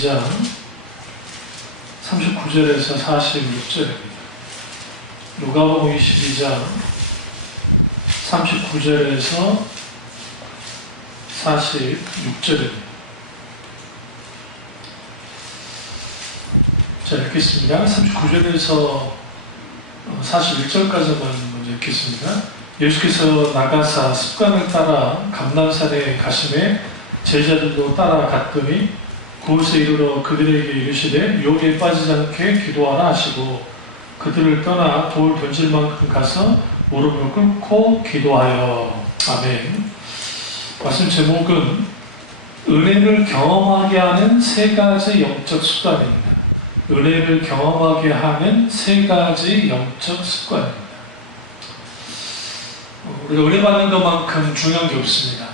22장 39절에서 46절입니다. 누가복음 22장 39절에서 46절입니다. 자, 읽겠습니다. 39절에서 41절까지만 먼저 읽겠습니다. 예수께서 나가사 습관을 따라 감람산에 가시매 제자들도 따라갔더니 그곳에 이르러 그들에게 이르시되 유혹에 빠지지 않게 기도하라 하시고 그들을 떠나 돌 던질 만큼 가서 무릎을 꿇고 기도하여. 아멘. 말씀 제목은 은혜를 경험하게 하는 세 가지 영적 습관입니다. 은혜를 경험하게 하는 세 가지 영적 습관입니다. 우리가 은혜 받는 것만큼 중요한 게 없습니다.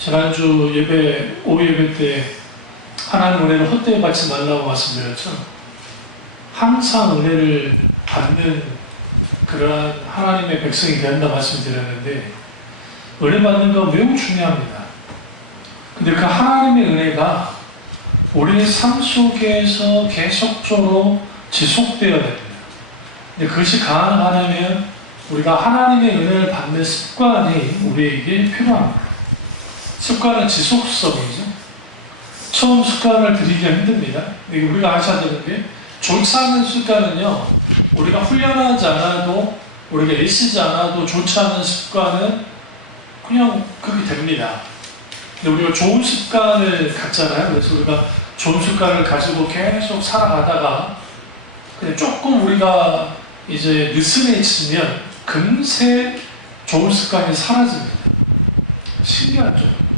지난주 예배, 오후 예배 때 하나님 은혜를 헛되이 받지 말라고 말씀드렸죠. 항상 은혜를 받는 그러한 하나님의 백성이 된다 말씀드렸는데, 은혜 받는 건 매우 중요합니다. 근데 그 하나님의 은혜가 우리의 삶 속에서 계속적으로 지속되어야 됩니다. 근데 그것이 가능하려면 우리가 하나님의 은혜를 받는 습관이 우리에게 필요합니다. 습관은 지속성이죠. 처음 습관을 들이기가 힘듭니다. 우리가 아셔야 되는 게, 좋지 않은 습관은요, 우리가 훈련하지 않아도, 우리가 애쓰지 않아도 좋지 않은 습관은 그냥 그렇게 됩니다. 근데 우리가 좋은 습관을 갖잖아요. 그래서 우리가 좋은 습관을 가지고 계속 살아가다가 그냥 조금 우리가 이제 느슨해지면 금세 좋은 습관이 사라집니다. 신기하죠?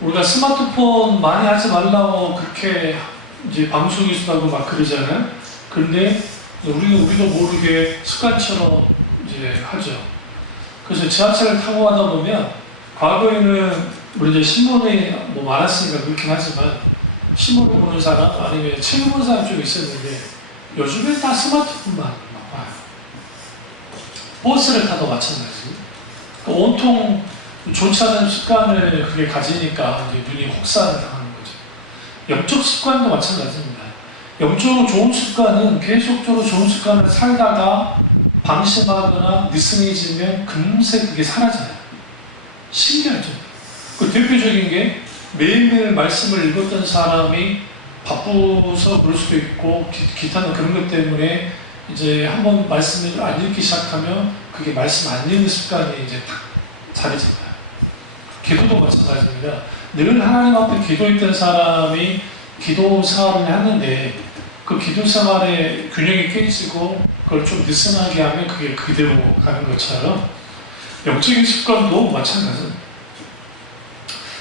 우리가 스마트폰 많이 하지 말라고 그렇게 이제 방송에서도 하고 막 그러잖아요. 근데 우리도 모르게 습관처럼 이제 하죠. 그래서 지하철을 타고 가다 보면, 과거에는 우리 이제 신문이 뭐 많았으니까 그렇긴 하지만, 신문을 보는 사람 아니면 책을 보는 사람 좀 있었는데, 요즘엔 다 스마트폰만 봐요. 버스를 타도 마찬가지. 온통 좋지 않은 습관을 그게 가지니까 이제 눈이 혹사를 당하는 거죠. 영적 습관도 마찬가지입니다. 영적으로 좋은 습관은 계속적으로 좋은 습관을 살다가 방심하거나 느슨해지면 금세 그게 사라져요. 신기하죠? 그 대표적인 게, 매일매일 말씀을 읽었던 사람이 바쁘서 그럴 수도 있고, 기타는 그런 것 때문에 이제 한번 말씀을 안 읽기 시작하면 그게 말씀 안 읽는 습관이 이제 딱 자리 잡아요. 기도도 마찬가지입니다. 늘 하나님 앞에 기도했던 사람이 기도 생활을 했는데, 그 기도 생활에 균형이 깨지고 그걸 좀 느슨하게 하면 그게 그대로 가는 것처럼 영적인 습관도 마찬가지입니다.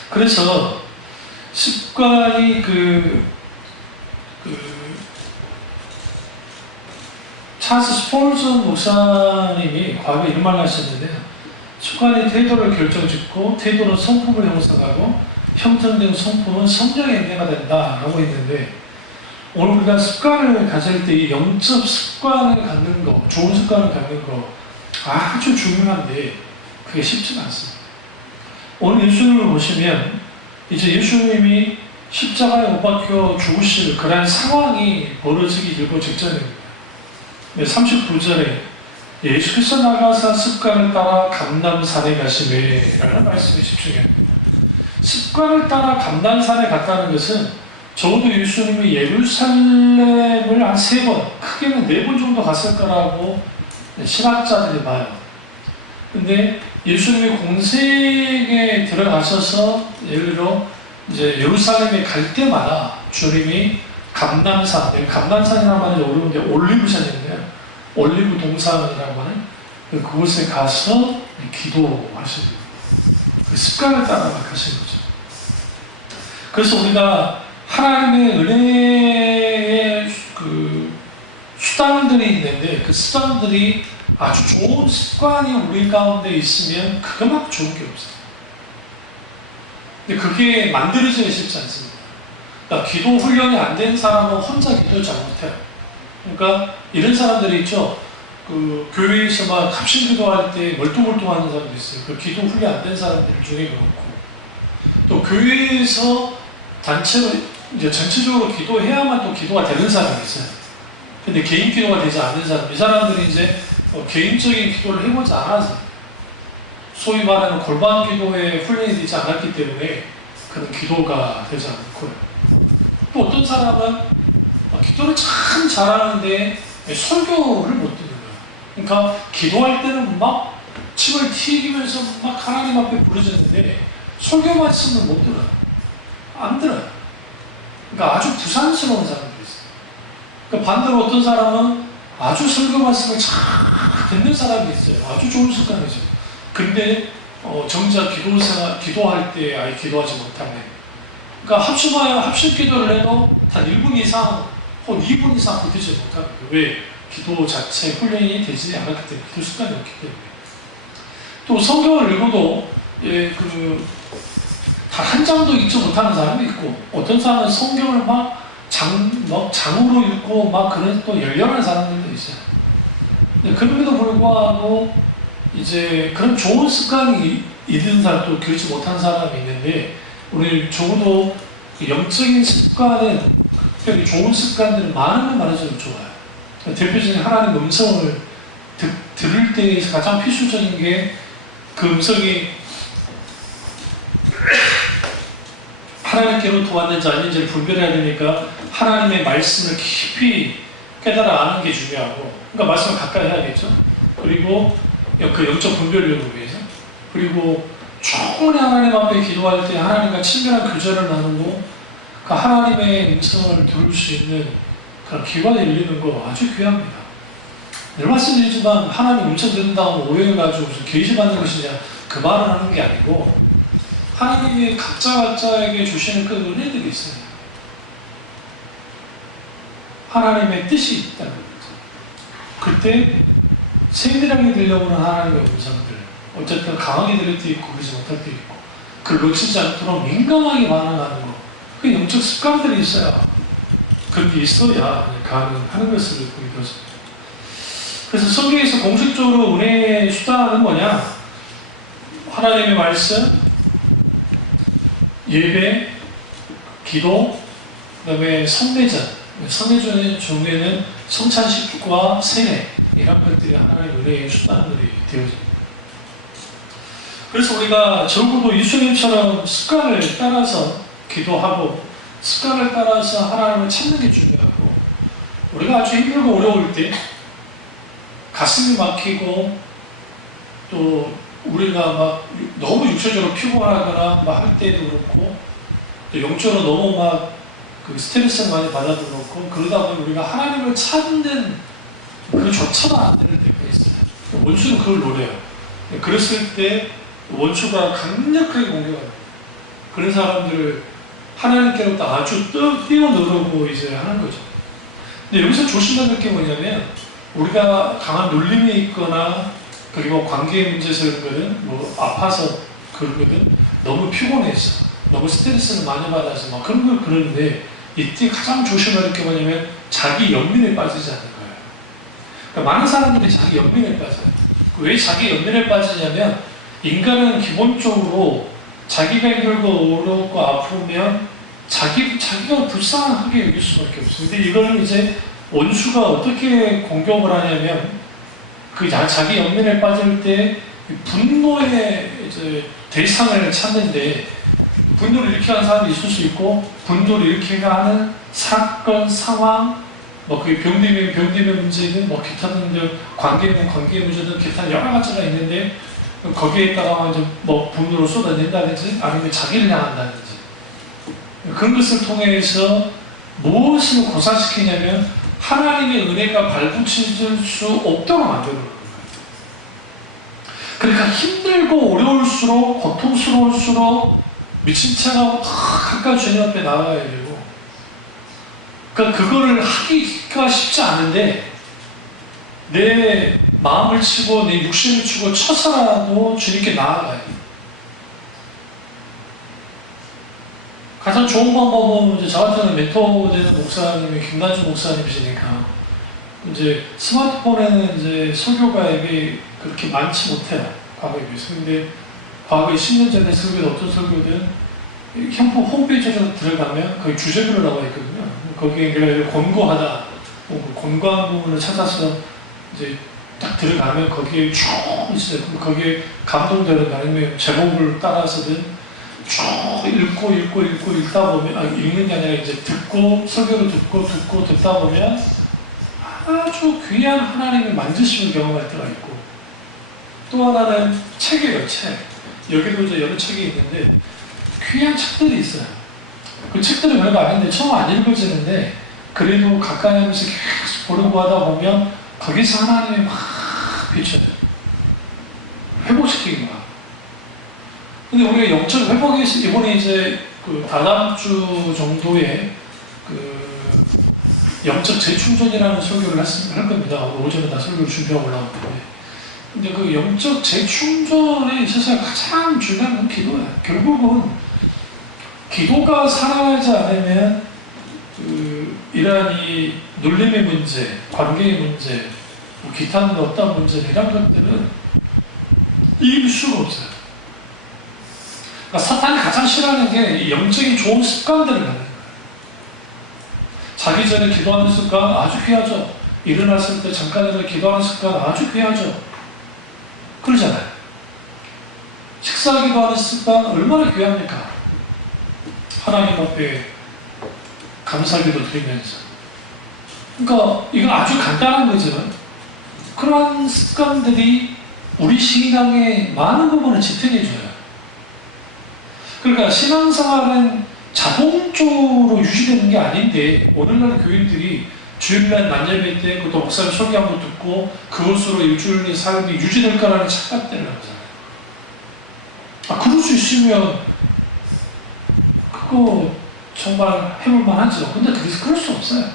그래서 습관이 찰스 스폴전 목사님이 과거에 이런 말을 하셨는데요. 습관이 태도를 결정짓고 태도는 성품을 형성하고 형성된 성품은 성령의 연대가 된다라고 했는데, 오늘 우리가 습관을 가질 때 이 영적 습관을 갖는 거, 좋은 습관을 갖는 거 아주 중요한데 그게 쉽지가 않습니다. 오늘 예수님을 보시면 이제 예수님이 십자가에 못 박혀 죽으실 그런 상황이 벌어지기 일보 직전입니다. 39절에 예수께서 나가사 습관을 따라 감람산에 가시매 라는 말씀에 집중해야 됩니다. 습관을 따라 감람산에 갔다는 것은 적어도 예수님이 예루살렘을 한 3번, 크게는 4번 정도 갔을 거라고 신학자들이 봐요. 근데 예수님이 공생에 들어가셔서 예를 들어 이제 예루살렘에 갈 때마다 주님이 감람산, 감람산이라는 말이 어려운데 올리브산인데요. 올리브 동산이라고 하는 그곳에 가서 기도하시는 그 습관을 따라 가신 거죠. 그래서 우리가 하나님의 은혜의 그 수단들이 있는데, 그 수단들이 아주 좋은 습관이 우리 가운데 있으면 그거만 좋은 게 없어요. 근데 그게 만들어지기 쉽지 않습니다. 그러니까 기도 훈련이 안 된 사람은 혼자 기도 잘 못해요. 그러니까 이런 사람들이 있죠. 그 교회에서 막 합심 기도할 때 멀뚱멀뚱하는 사람도 있어요. 그 기도 훈련 안 된 사람들 중에 그렇고, 또 또 교회에서 단체로 이제 전체적으로 기도해야만 또 기도가 되는 사람이 있어요. 근데 개인 기도가 되지 않는 사람, 이 사람들이 이제 개인적인 기도를 해보지 않아서 소위 말하는 골반 기도에 훈련이 되지 않았기 때문에 그런 기도가 되지 않고요. 또 어떤 사람은 기도를 참 잘하는데 설교를 못 듣는 거예요. 그러니까 기도할 때는 막 침을 튀기면서 막 하나님 앞에 부르짖는데 설교 말씀은 못 들어요. 안 들어요. 그러니까 아주 부산스러운 사람들이 있어요. 그러니까 반대로 어떤 사람은 아주 설교 말씀을 잘 듣는 사람이 있어요. 아주 좋은 습관이죠. 근데 정작 기도할 때 아예 기도하지 못하네. 그러니까 합심 기도를 해도 한 1분 이상 혹은 2분 이상 버티지 못합니다. 왜? 기도 자체 훈련이 되지 않았기 때문에, 기도 습관이 없기 때문에. 또 성경을 읽어도 단 한 장도 읽지 못하는 사람도 있고, 어떤 사람은 성경을 막 장으로 읽고 막 그런 또 열렬한 사람들도 있어요. 그럼에도 불구하고 이제 그런 좋은 습관이 있는 사람도 그렇지 못한 사람이 있는데, 우리 적어도 영적인 습관은, 특별히 좋은 습관들은 많으면 많을수록 좋아요. 대표적인 하나님 음성을 들을 때 가장 필수적인 게 그 음성이 하나님께로부터 왔는지 아닌지를 분별해야 되니까 하나님의 말씀을 깊이 깨달아 아는 게 중요하고, 그러니까 말씀을 가까이 해야겠죠. 그리고 그 영적 분별력을 위해서, 그리고 충분히 하나님 앞에 기도할 때 하나님과 친밀한 교제를 나누고 그 하나님의 음성을 들을 수 있는 그런 기관이 열리는 거 아주 귀합니다. 늘 말씀드리지만 하나님 음성 듣는다고 오해해가지고 무슨 계시받는 것이냐 그 말을 하는 게 아니고, 하나님이 각자에게 주시는 그 은혜들이 있어요. 하나님의 뜻이 있다는 거죠. 그때 세밀하게 들려오는 하나님의 음성들, 어쨌든 강하게 들릴 때 있고 그러지 못할 때 있고, 그걸 놓치지 않도록 민감하게 반응하는 거, 그 영적 습관들이 있어야, 그런 게 있어야 가능하는 것을 보여줬습니다. 그래서 성경에서 공식적으로 은혜의 수단은 뭐냐? 하나님의 말씀, 예배, 기도, 그 다음에 성례전. 성례전의 중에는 성찬식과 세례, 이런 것들이 하나님의 은혜의 수단들이 되어집니다. 그래서 우리가 적어도 예수님처럼 습관을 따라서 기도하고 습관을 따라서 하나님을 찾는 게 중요하고, 우리가 아주 힘들고 어려울 때 가슴이 막히고 또 우리가 막 너무 육체적으로 피곤하거나 막 할 때도 그렇고, 또 영적으로 너무 막 스트레스를 많이 받아도 그렇고, 그러다 보니 우리가 하나님을 찾는 그조차도 안 되는 때가 있어요. 원수는 그걸 노려요. 그랬을 때 원수가 강력하게 공격합니다. 그런 사람들을 하나님께로부터 아주 뛰어누르고 이제 하는 거죠. 근데 여기서 조심해야 될 게 뭐냐면, 우리가 강한 눌림이 있거나 그리고 관계 문제에서 그런 거는 뭐 아파서 그런 거는 너무 피곤해서 너무 스트레스를 많이 받아서 막 그런 걸 그러는데, 이때 가장 조심해야 될 게 뭐냐면 자기 연민에 빠지지 않는 거예요. 그러니까 많은 사람들이 자기 연민에 빠져요. 왜 자기 연민에 빠지냐면, 인간은 기본적으로 자기가 힘들고 어렵고 아프면 자기가 불쌍하게 여길 수밖에 없어요. 근데 이거는 이제 원수가 어떻게 공격을 하냐면, 자기 연민에 빠질 때 분노의 이제 대상을 찾는데, 분노를 일으키는 사람이 있을 수 있고, 분노를 일으키게 하는 사건, 상황, 뭐 그게 병들면 병들의 문제든 뭐 기타 등등 관계면 관계의 문제든 기타 여러 가지가 있는데, 거기에다가 이제 뭐 분노를 쏟아낸다든지 아니면 자기를 향한다든지, 그런 것을 통해서 무엇을 고사시키냐면 하나님의 은혜가 발붙일 수 없도록 만드는 거예요. 그러니까 힘들고 어려울수록, 고통스러울수록 미친 채가 가까이 주님 앞에 나가야 되고, 그러니까 그거를 하기가 쉽지 않은데, 내 마음을 치고 내 육신을 치고 쳐서라도 주님께 나아가야 돼요. 가장 좋은 방법은 이제 저 같은 멘토 되는 목사님이 김단주 목사님이시니까, 이제 스마트폰에는 이제 설교가 앱이 그렇게 많지 못해요. 과거에 비해서. 근데 과거에 10년 전에 설교든 어떤 설교든 형법 홈페이지로 들어가면 거기 주제별로 나와 있거든요. 거기에 내가 권고하다, 권고한 부분을 찾아서 이제 딱 들어가면 거기에 쭉 있어요. 거기에 감동되는 아니면 제목을 따라서든 쭉 읽고 읽다 보면, 읽는 게 아니라 이제 듣고, 설교를 듣고 듣다 보면 아주 귀한 하나님의 만지심을 경험할 때가 있고, 또 하나는 책이에요, 책. 여기도 이제 여러 책이 있는데 귀한 책들이 있어요. 그 책들은 별거 아닌데 처음 안 읽어지는데 그래도 가까이 하면서 계속 보려고 하다 보면 거기서 하나님이 막 비춰요. 회복시키는 거야. 근데 우리가 영적 회복이 이번에 이제 그 다다음 주 정도에 그 영적 재충전이라는 설교를 할 겁니다. 오전에 다 설교를 준비하고 올라왔는데, 근데 그 영적 재충전에 있어서 가장 중요한 건 기도야. 결국은 기도가 살아나지 않으면 이러한 이 놀림의 문제, 관계의 문제, 뭐 기타는 어떤 문제, 이런 것들은 이길 수가 없어요. 그러니까 사탄이 가장 싫어하는 게 영적인 좋은 습관들을 갖는 거예요. 자기 전에 기도하는 습관 아주 귀하죠. 일어났을 때 잠깐이라도 기도하는 습관 아주 귀하죠. 그러잖아요. 식사 기도하는 습관 얼마나 귀합니까? 하나님 앞에 감사기도 드리면서. 그러니까 이건 아주 간단한 거지만 그러한 습관들이 우리 신앙에 많은 부분을 지탱해줘요. 그러니까 신앙생활은 자동적으로 유지되는 게 아닌데 오늘날 교인들이 주일날 만예배 때 그것도 목사님 설교 한번 듣고 그것으로 일주일의 삶이 유지될까라는 착각 때문에 하잖아요. 그럴 수 있으면 그거 정말 해볼만 하죠. 근데 그럴 수 없어요.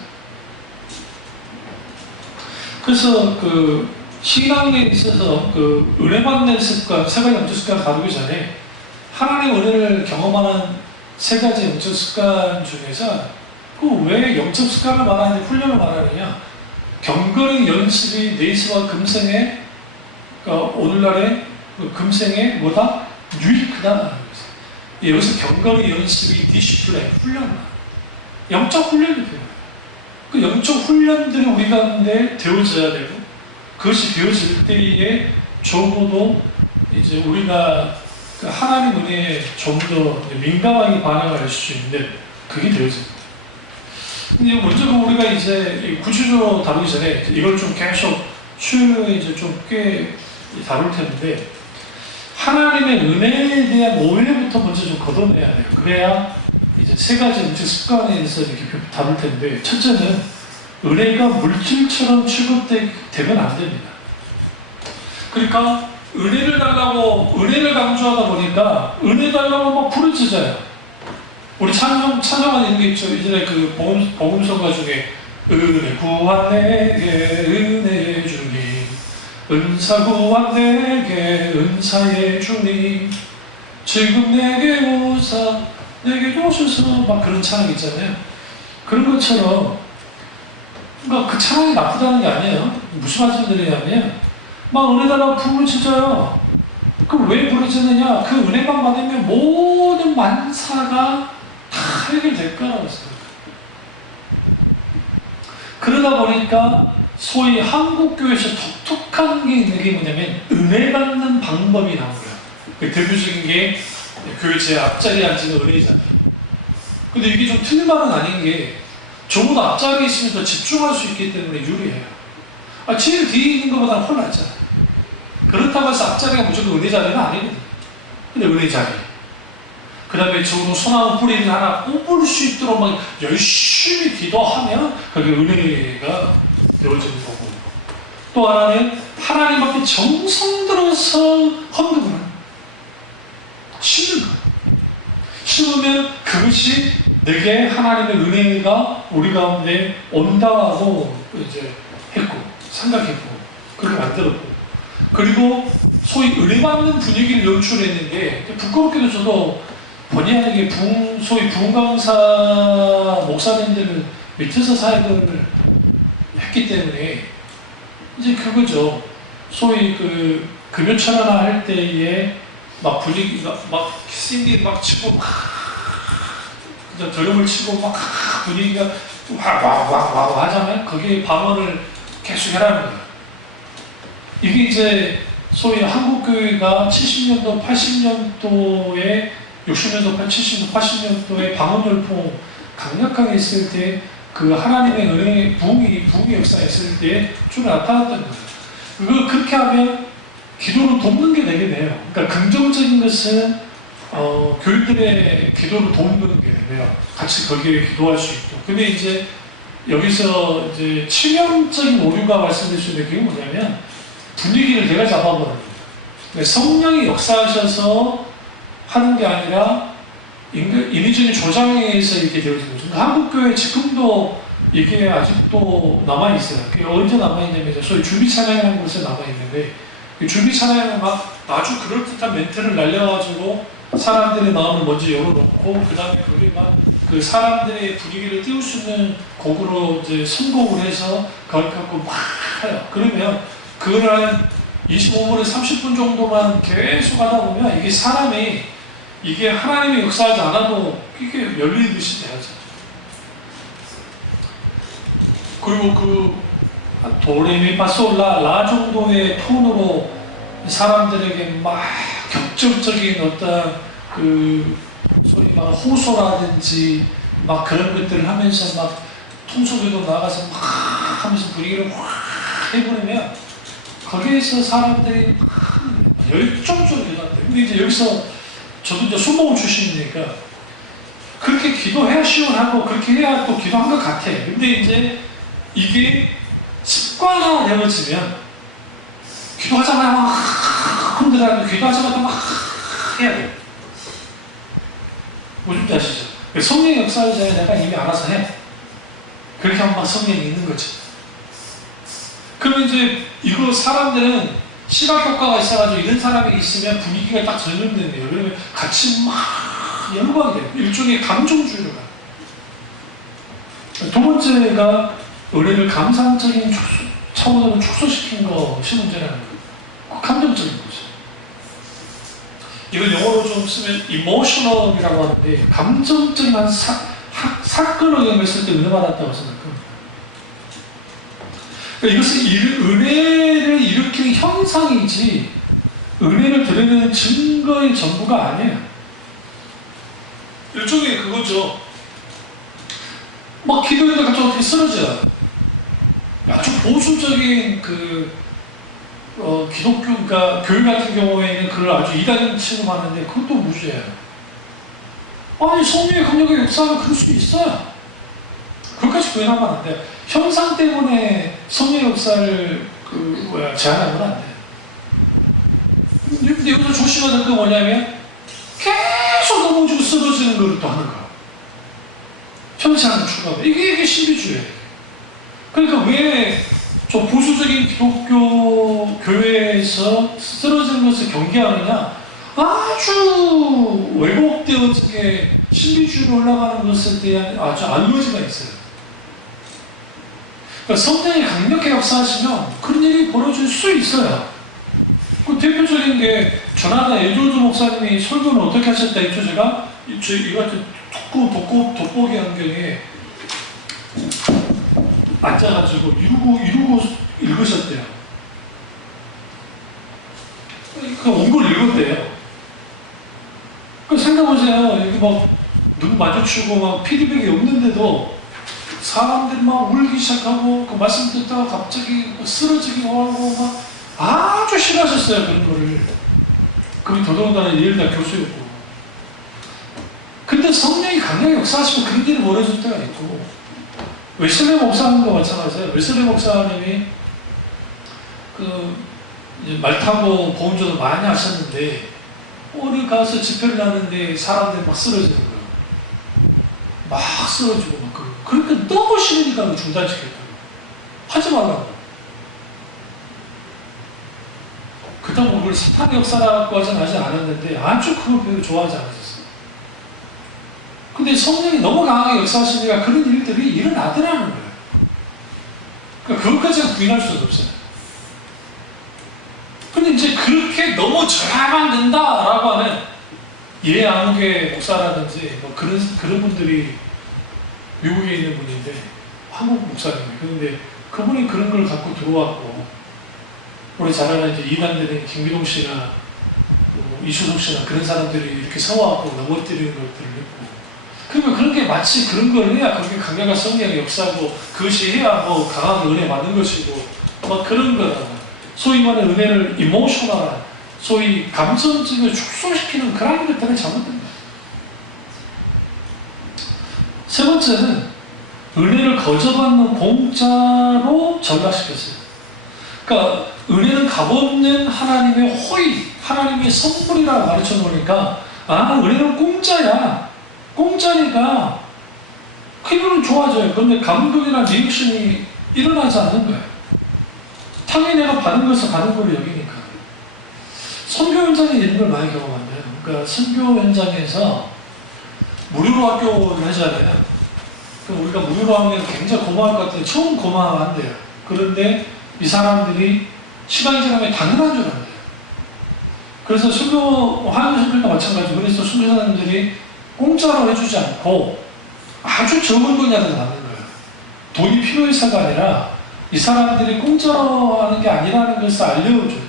그래서 그 신앙에 있어서 그 은혜 받는 습관, 세 가지 영적 습관을 다루기 전에 하나님의 은혜를 경험하는 세 가지 영적 습관 중에서 그 왜 영적 습관을 말하느냐, 훈련을 말하느냐, 경건의 연습이 내세와 금생에, 그러니까 오늘날의 금생에 뭐다? 유익하다. 여기서 경건의 연습이 디시플레인, 훈련, 영적 훈련이 필요해요. 그 영적 훈련들이 우리 가운데 되어져야 되고, 그것이 되어질 때에 적어도 이제 우리가 그 하나님 은혜에 좀 더 민감하게 반응할 수 있는 그게 되어집니다. 근데 먼저 우리가 이제 구체적으로 다루기 전에 이걸 좀 계속 수요일에 이제 좀 꽤 다룰 텐데, 하나님의 은혜에 대한 오해부터 먼저 좀 걷어내야 돼요. 그래야 이제 세 가지 영적 습관에 대해서 이렇게 다룰 텐데, 첫째는 은혜가 물질처럼 취급되면 안 됩니다. 그러니까 은혜를 달라고 은혜를 강조하다 보니까 은혜 달라고 막 부르짖어요. 우리 찬송하는 이런 게 있죠. 이전에 그 복음성가 중에 은혜 구한 내게 은혜의 주님, 은사 구한 내게 은사의 주님, 지금 내게 오사 내게 오셔서 막 그런 찬양 있잖아요. 그런 것처럼, 그러니까 그 찬양이 나쁘다는 게 아니에요. 무슨 말씀드리냐면 막 은혜 달라고 부르짖어요. 그럼 왜 부르짖느냐? 그 은혜만 받으면 모든 만사가 다 해결될 거라고 했어요. 그러다 보니까 소위 한국교회에서 독특한 게 있는 게 뭐냐면 은혜 받는 방법이 나온 거예요. 그 대표적인 게 교회 제 앞자리에 앉은 은혜잖아요. 근데 이게 좀 틀린 말은 아닌 게 적어도 앞자리에 있으면 더 집중할 수 있기 때문에 유리해요. 제일 뒤에 있는 것보다 훨씬 낫잖아요. 그렇다고 해서 앞자리가 무조건 은혜 자리는 아니거든요. 근데 은혜 자리. 그 다음에 적어도 소나무 뿌리를 하나 꼽을 수 있도록 막 열심히 기도하면 그게 은혜가 되어지는 거고, 또 하나는 하나님 앞에 정성 들어서 헌금을 하는, 심는 거예요. 심으면 그것이 내게 하나님의 은혜가 우리 가운데 온다고 이제 했고, 생각했고, 그렇게 만들었고, 그리고 소위 은혜 받는 분위기를 연출했는 게 부끄럽게도 저도 본의 아니게 소위 부흥강사 목사님들 밑에서 사역을 했기 때문에 이제 그거죠. 소위 그 금요철 하나 할 때에 막 분위기가 막 신기 막 치고 막 이제 드럼을 치고 막 분위기가 와와와와 하자면 거기에 방언을 계속 해라는 거예요. 이게 이제 소위 한국교회가 70년도, 80년도에 60년도, 70년도, 80년도에 방언 열풍 강력하게 있을 때 그 하나님의 은혜, 부흥이 역사가 있을 때 주로 나타났던 거예요. 그걸 그렇게 하면 기도로 돕는 게 되게 돼요. 그러니까 긍정적인 것은 교인들의 기도를 돕는 게 돼요. 같이 거기에 기도할 수 있고. 근데 이제 여기서 이제 치명적인 오류가 말씀드릴 수 있는 게 뭐냐면 분위기를 내가 잡아버리는 거예요. 그러니까 성령이 역사하셔서 하는 게 아니라 인위적인 조장에 의해서 이렇게 되어진 거죠. 그러니까 한국교회 지금도 이게 아직도 남아있어요. 그게 언제 남아있냐면 이제 소위 주비 찬양이라는 곳에 남아있는데 주비 찬양은 막 아주 그럴듯한 멘트를 날려가지고 사람들이 마음을 먼저 열어놓고 그 다음에 그게 막 그 사람들의 분위기를 띄울 수 있는 곡으로 이제 선곡을 해서 그걸 갖고 막 해요. 그러면 그걸 한 25분에서 30분 정도만 계속 하다 보면 이게 하나님이 역사하지 않아도 이게 열리듯이 돼야죠. 그리고 그 도레미파솔라 라 정도의 톤으로 사람들에게 막 격정적인 어떤 그 소위 막 호소라든지 막 그런 것들을 하면서 막 통속에도 나가서 막 하면서 분위기를 확 해버리면 거기에서 사람들이 열정적으로 일어난다. 근데 이제 여기서 저도 이제 순복음 출신이니까 그렇게 기도해야 시원하고 그렇게 해야 또 기도한 것 같아. 근데 이제 이게 습관화 되어지면 기도하자마자 막 흔들어가지고 기도하자마자 막 해야 돼. 뭐좀 아시죠? 성령의 역사를 전에 내가 이미 알아서 해. 그렇게 하면 막 성령이 있는 거지. 그러면 이제 이거 사람들은 시각 효과가 있어가지고 이런 사람이 있으면 분위기가 딱 전염된대요. 그러면 같이 막 열광이 돼요. 일종의 감정주의로 가요. 두 번째가 은혜를 감상적인 차원으로 축소시킨 것이 문제라는 거예요. 감정적인 거죠. 이걸 영어로 좀 쓰면 emotional이라고 하는데 감정적인 한 사건을 경험했을 때 은혜 받았다고 생각합니다. 그러니까 이것은 은혜를 일으키는 현상이지 은혜를 드러내는 증거의 전부가 아니에요. 일종의 그거죠. 막 기도했다가 갑자기 어떻게 쓰러져요. 아주 보수적인 기독교, 그러니까 교회 같은 경우에는 그걸 아주 이단 취급하는데 그것도 무죄예요. 아니 성령의 강력하게 역사하면 그럴 수 있어요. 그것까지 부인하면 안 돼요. 현상 때문에 성령의 역사를 제한하면 안 돼요. 근데 여기서 조심해야 될 게 뭐냐면 계속 넘어지고 쓰러지는 걸 또 하는 거예요. 현상을 추가하면 이게 신비주의예요. 그러니까 왜 저 보수적인 기독교 교회에서 쓰러지는 것을 경계하느냐? 아주 왜곡되어지게 신비주의로 올라가는 것에 대한 아주 알러지가 있어요. 그러니까 성령이 강력하게 역사하시면 그런 일이 벌어질 수 있어요. 그 대표적인 게 조나단 에드워드 목사님이 설교를 어떻게 하셨다 했죠? 제가 이 같은 돋보기 안경에 앉아가지고 이루고 읽으셨대요. 그 원고를 읽었대요. 그 생각해보세요. 여기 막 누구 마주치고 막 피드백이 없는데도 사람들이 막 울기 시작하고 그 말씀 듣다가 갑자기 쓰러지기도 하고 막 아주 싫어하셨어요. 그런 거를. 그게 더더군다나 예일대 교수였고. 근데 성령이 강력히 역사하시면 그런 일이 벌어질 때가 있고 웨슬리 목사님도 마찬가지예요. 웨슬리 목사님이 이제 말 타고 보험조도 많이 하셨는데 어디 가서 집회를 하는데 사람들이 막 쓰러지는 거예요. 막 쓰러지고 막 그러니까 너무 싫으니까 중단시켰다고. 하지 말라고. 그다음 그걸 사탄의 역사라고 하진 않았는데 아주 그걸 별로 좋아하지 않았어요. 근데 성령이 너무 강하게 역사하시니까 그런 일들이 일어나더라는 거예요. 그러니까 그것까지는 부인할 수가 없어요. 근데 이제 그렇게 너무 절하면 된다라고 하는 예아무개 목사라든지 뭐 그런 분들이 미국에 있는 분인데 한국 목사님이에요. 그런데 그분이 그런 걸 갖고 들어왔고 우리 잘 아는 이제 이단들의 김기동 씨나 이수석 씨나 그런 사람들이 이렇게 서와갖고 넘어뜨리는 것들을 했고 그러면 그런 게 마치 그런 걸 해야 그렇게 강력한 성령의 역사고 그것이 해야 뭐 강한 은혜 받는 것이고 막 그런 거다. 소위 말하는 은혜를 이모셔널한 소위 감성적을 축소시키는 그런 것들은 잘못된 거예요. 세 번째는 은혜를 거저받는 공짜로 전락시켰어요. 그러니까 은혜는 값없는 하나님의 호의, 하나님의 선물이라고 가르쳐 놓으니까 아 은혜는 공짜야. 공짜니까 기분은 좋아져요. 그런데 감동이나 리액션이 일어나지 않는 거예요. 당연히 내가 받은 것을 받은 걸로 여기니까. 선교 현장에 이런 걸 많이 경험한대요. 그러니까 선교 현장에서 무료로 학교를 하잖아요. 그럼 우리가 무료로 하면 굉장히 고마울 것 같아요. 처음 고마워한대요. 그런데 이 사람들이 시간이 지나면 당연한 줄 안돼요. 그래서 선교, 한국 선교도 마찬가지고 그래서 선교사님들이 공짜로 해주지 않고 아주 적은 돈이라도 받는 거예요. 돈이 필요해서가 아니라 이 사람들이 공짜로 하는 게 아니라는 것을 알려줘요.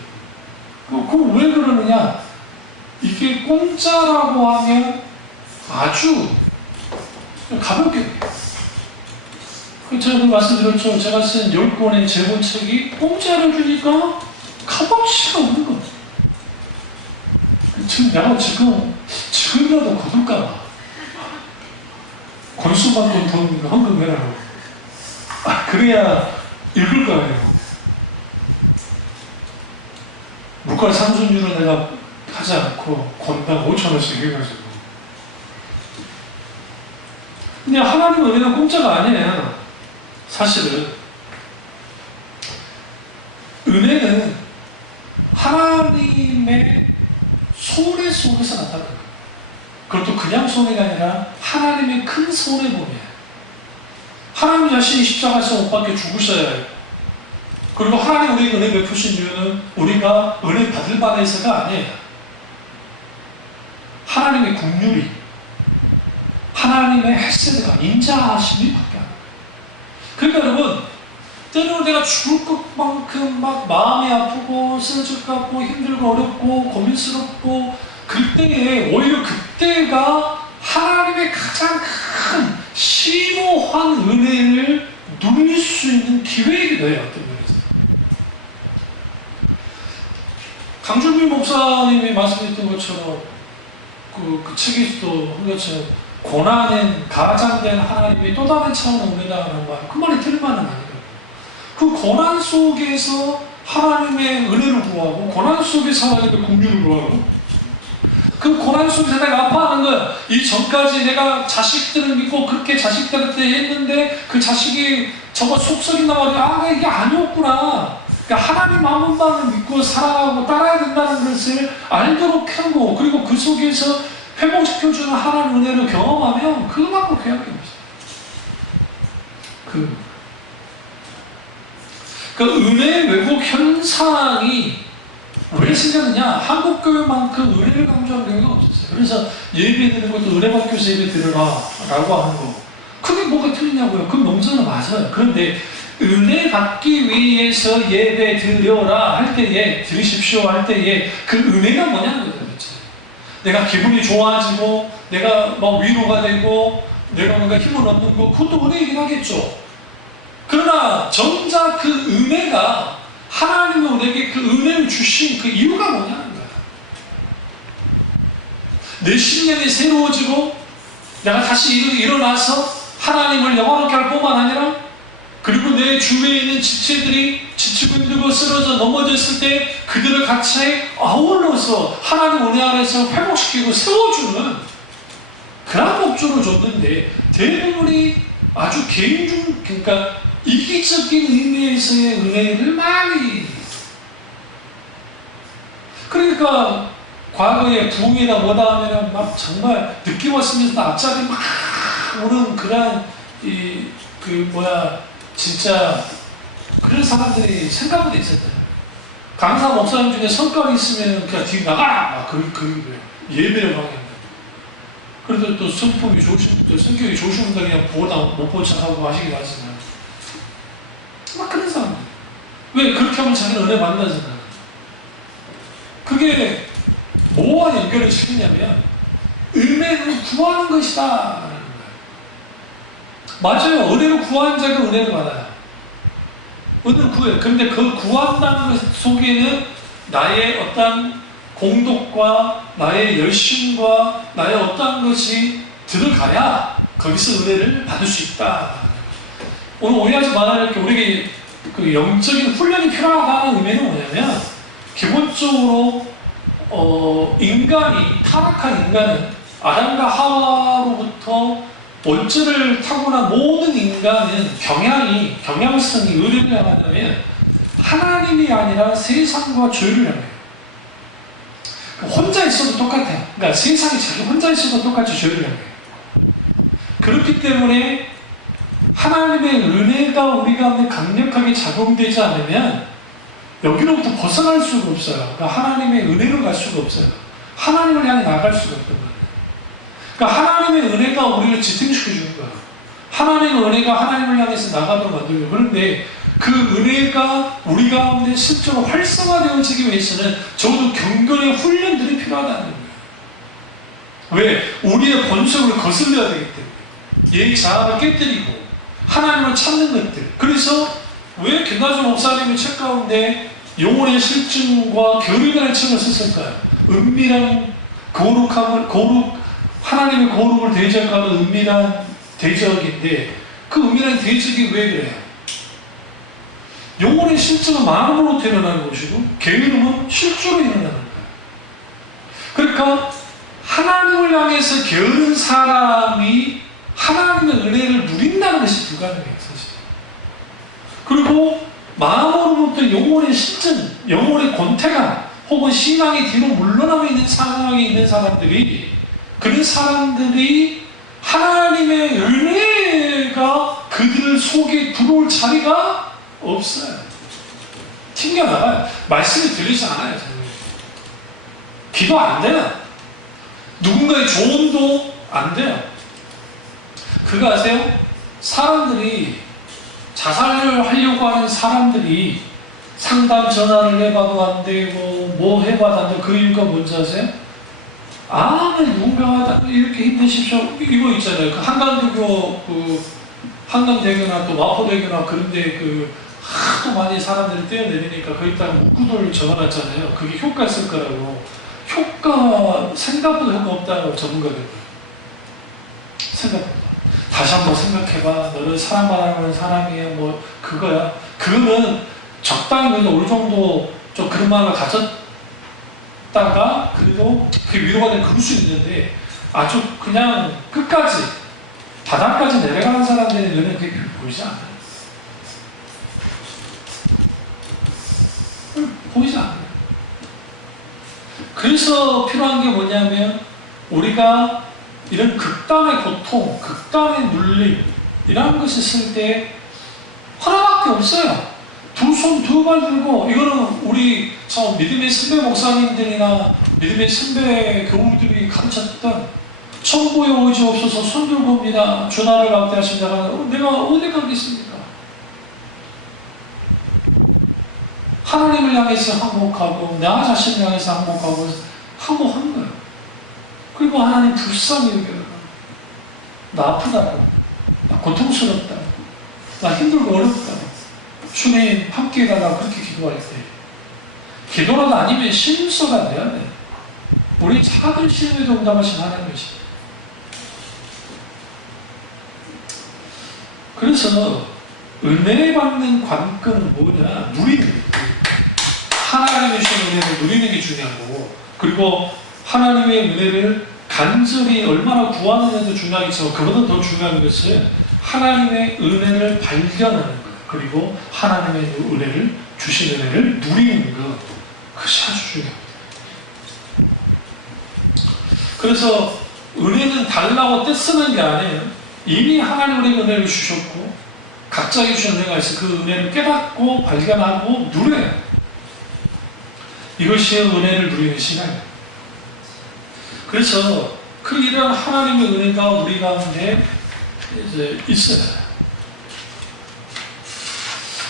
그럼 왜 그러느냐? 이게 공짜라고 하면 아주 가볍게 돼요. 제가 말씀드렸죠. 제가 쓴 10권의 제본책이 공짜로 주니까 값어치가 없는 거예요. 내가 지금이라도 거둘까봐. 권수받고 돈 헌금해라고. 그래야 읽을 거 아니에요. 물가 상승률은 내가 하지 않고 권당 5,000원씩 해가지고. 근데 하나님의 은혜는 공짜가 아니에요. 사실은 은혜는 하나님의 손해 속에서 나타나는 거예요. 그것도 그냥 손해가 아니라 하나님의 큰 손해범이에요. 하나님 자신이 십자가에서 못 박혀 죽으셔야 해요. 그리고 하나님 우리에게 은혜 베푸신 이유는 우리가 은혜 받을 바에 있어가 아니에요. 하나님의 긍휼이 하나님의 헤세드가 인자하심이 밖에 안 돼요. 그러니까 여러분 때로는 내가 죽을 것만큼 막 마음이 아프고 쓰러질 것 같고 힘들고 어렵고 고민스럽고 그때에 오히려 그때가 하나님의 가장 큰 심오한 은혜를 누릴 수 있는 기회이기도 해요. 어떤 면에서 강준민 목사님이 말씀했던 것처럼 그 책에서도 한 것처럼 고난은 가장된 하나님이 또 다른 차원의 은혜다라는 말, 그 말이 틀린 말은 아니에요. 그 고난 속에서 하나님의 은혜를 구하고 고난 속에서 하나님의 긍휼을 구하고 그 고난 속에서 내가 아파하는 거야. 이 전까지 내가 자식들을 믿고 그렇게 자식들한테 했는데 그 자식이 저거 속썩인단 말이야. 이게 아니었구나. 그러니까 하나님 한 분만을 믿고 사랑하고 따라야 된다는 것을 알도록 하고 그리고 그 속에서 회복시켜주는 하나님 은혜를 경험하면 그것만큼 귀한 게 없어요. 그 은혜의 왜곡 현상이 왜 생겼느냐? 한국교회만큼 은혜를 강조한 교회가 없었어요. 그래서 예배 드리는 것도 은혜받교에서 예배 드려라 라고 하는 거. 그게 뭐가 틀리냐고요? 그 명제는 맞아요. 그런데 은혜 받기 위해서 예배 드려라 할 때에 드리십시오 할 때에 그 은혜가 뭐냐는 거죠. 내가 기분이 좋아지고 내가 막 위로가 되고 내가 뭔가 힘을 얻는 거 그것도 은혜이긴 하겠죠. 그러나 정작 그 은혜가 하나님이 우리에게 그 은혜를 주신 그 이유가 뭐냐는 거야. 내 심령이 새로워지고 내가 다시 일어나서 하나님을 영화롭게 할 뿐만 아니라 그리고 내 주위에 있는 지체들이 지치고 힘들고 쓰러져 넘어졌을 때 그들을 같이 아울러서 하나님 은혜 안에서 회복시키고 세워주는 그런 목적으로 줬는데 대부분이 아주 그러니까 이기적인 의미에서의 은혜를 많이 그러니까 과거에 부흥이나 뭐다 하면은 막 정말 늦게 왔으면서 앞자리 막 오는 그런 진짜 그런 사람들이 생각보다 있었대요. 강사 목사님 중에 성격이 있으면 그냥 뒤 나가라! 막 예배를 하겠는데. 그래도 또 성품이 좋으신 분들, 성격이 좋으신 분들 그냥 보다 못 본 척하고 하시긴 하지만 막 그런 사람들. 왜? 그렇게 하면 자기는 은혜 만나잖아. 그게 뭐와 연결을 시키냐면 은혜를 구하는 것이다. 맞아요. 은혜를 구하는 자가 은혜를 받아요. 은혜를 구해요. 그런데 그 구한다는 것 속에는 나의 어떤 공덕과 나의 열심과 나의 어떠한 것이 들어가야 거기서 은혜를 받을 수 있다. 오늘 오해하지 말아야 할 게 우리에게 그 영적인 훈련이 필요하다는 의미는 뭐냐면 기본적으로 인간이 타락한 인간은 아담과 하와로부터 원죄를 타고난 모든 인간은 경향성이 어디를 향하냐면 하나님이 아니라 세상과 죄를 향해요. 혼자 있어도 똑같아요. 그러니까 세상에 자기 혼자 있어도 똑같이 죄를 향해요. 그렇기 때문에 하나님의 은혜가 우리 가운데 강력하게 작용되지 않으면 여기로부터 벗어날 수가 없어요. 그러니까 하나님의 은혜로 갈 수가 없어요. 하나님을 향해 나갈 수가 없단 말이에요. 그러니까 하나님의 은혜가 우리를 지탱시켜 주는 거예요. 하나님의 은혜가 하나님을 향해서 나가도록 만들고. 그런데 그 은혜가 우리 가운데 실제로 활성화되어지기 위해서는 적어도 경건의 훈련들이 필요하다는 거예요. 왜? 우리의 본성을 거슬려야 되기 때문에. 얘의 자아를 깨뜨리고 하나님을 찾는 것들. 그래서 왜 김나주 목사님의 책 가운데 영혼의 실증과 결의라는 책을 썼을까요? 은밀한 하나님의 거룩을 대적하는 은밀한 대적인데 그 은밀한 대적이 왜 그래요? 영혼의 실증은 마음으로부터 일어나는 것이고 게으름은 실주로 일어나는 거예요. 그러니까 하나님을 향해서 게으른 사람이 하나님의 은혜를 누린다는 것이 불가능해요. 사실. 그리고 마음으로부터 영혼의 실증, 영혼의 권태감 혹은 신앙이 뒤로 물러나고 있는 상황에 있는 사람들이 그런 사람들이 하나님의 은혜가 그들 속에 들어올 자리가 없어요. 튕겨나가요. 말씀이 들리지 않아요. 기도 안 돼요. 누군가의 조언도 안 돼요. 그거 아세요? 사람들이 자살을 하려고 하는 사람들이 상담 전화를 해봐도 안 되고 뭐 해봐도 안 되고 그 이유가 뭔지 아세요? 아무리 누군가가 이렇게 힘내십시오. 이거 있잖아요. 그 한강대교나 또 마포대교나 그런데 하도 많이 사람들이 뛰어내리니까 거기다가 문구도를 적어놨잖아요. 그게 효과 있을 거라고. 생각보다 효과 없다고 전문가들. 생각보다. 다시 한번 생각해봐. 너는 사랑받는 사람이야. 뭐 그거야. 그거는 적당히 어느 정도 좀 그런 마음을 가졌다가 그래도 그 위로가 되면 그럴 수 있는데 아주 그냥 끝까지 바닥까지 내려가는 사람들의 눈에 그게 보이지 않아요. 보이지 않아요. 그래서 필요한 게 뭐냐면 우리가 이런 극단의 고통, 극단의 눌림 이런 것이 있을 때 하나밖에 없어요. 두 손 두 발 들고 이거는 우리 믿음의 선배 목사님들이나 믿음의 선배 교우들이 가르쳤던 천부의 오지 없어서 손 들고 옵니다. 주나를 가운데 하신 자가 내가 어디 가겠습니까? 하나님을 향해서 항복하고 나 자신을 향해서 항복하고 항복한 거예요. 그리고 하나님 불쌍히 여겨요. 나 아프다고, 나 고통스럽다고, 나 힘들고 어렵다고 주님 함께 해달라고 그렇게 기도할 때 기도라도 아니면 신음소가 돼야 돼. 우리 작은 시험에도 응답하신 하나님이시. 그래서 은혜 받는 관건은 뭐냐? 누리는 거예요. 하나님의 주신 은혜를 누리는 게 중요한 거고, 그리고 하나님의 은혜를 간절히 얼마나 구하느냐도 중요하겠지만 그보다 더 중요한 것은 하나님의 은혜를 발견하는 것, 그리고 하나님의 은혜를 주신 은혜를 누리는 것, 그것이 아주 중요합니다. 그래서 은혜는 달라고 떼쓰는 게 아니에요. 이미 하나님 우리에게 은혜를 주셨고 각자에게 주신 은혜가 있어. 그 은혜를 깨닫고 발견하고 누려요. 이것이 은혜를 누리는 시간이에요. 그래서 그 이런 하나님의 은혜가 우리 가운데 이제 있어요.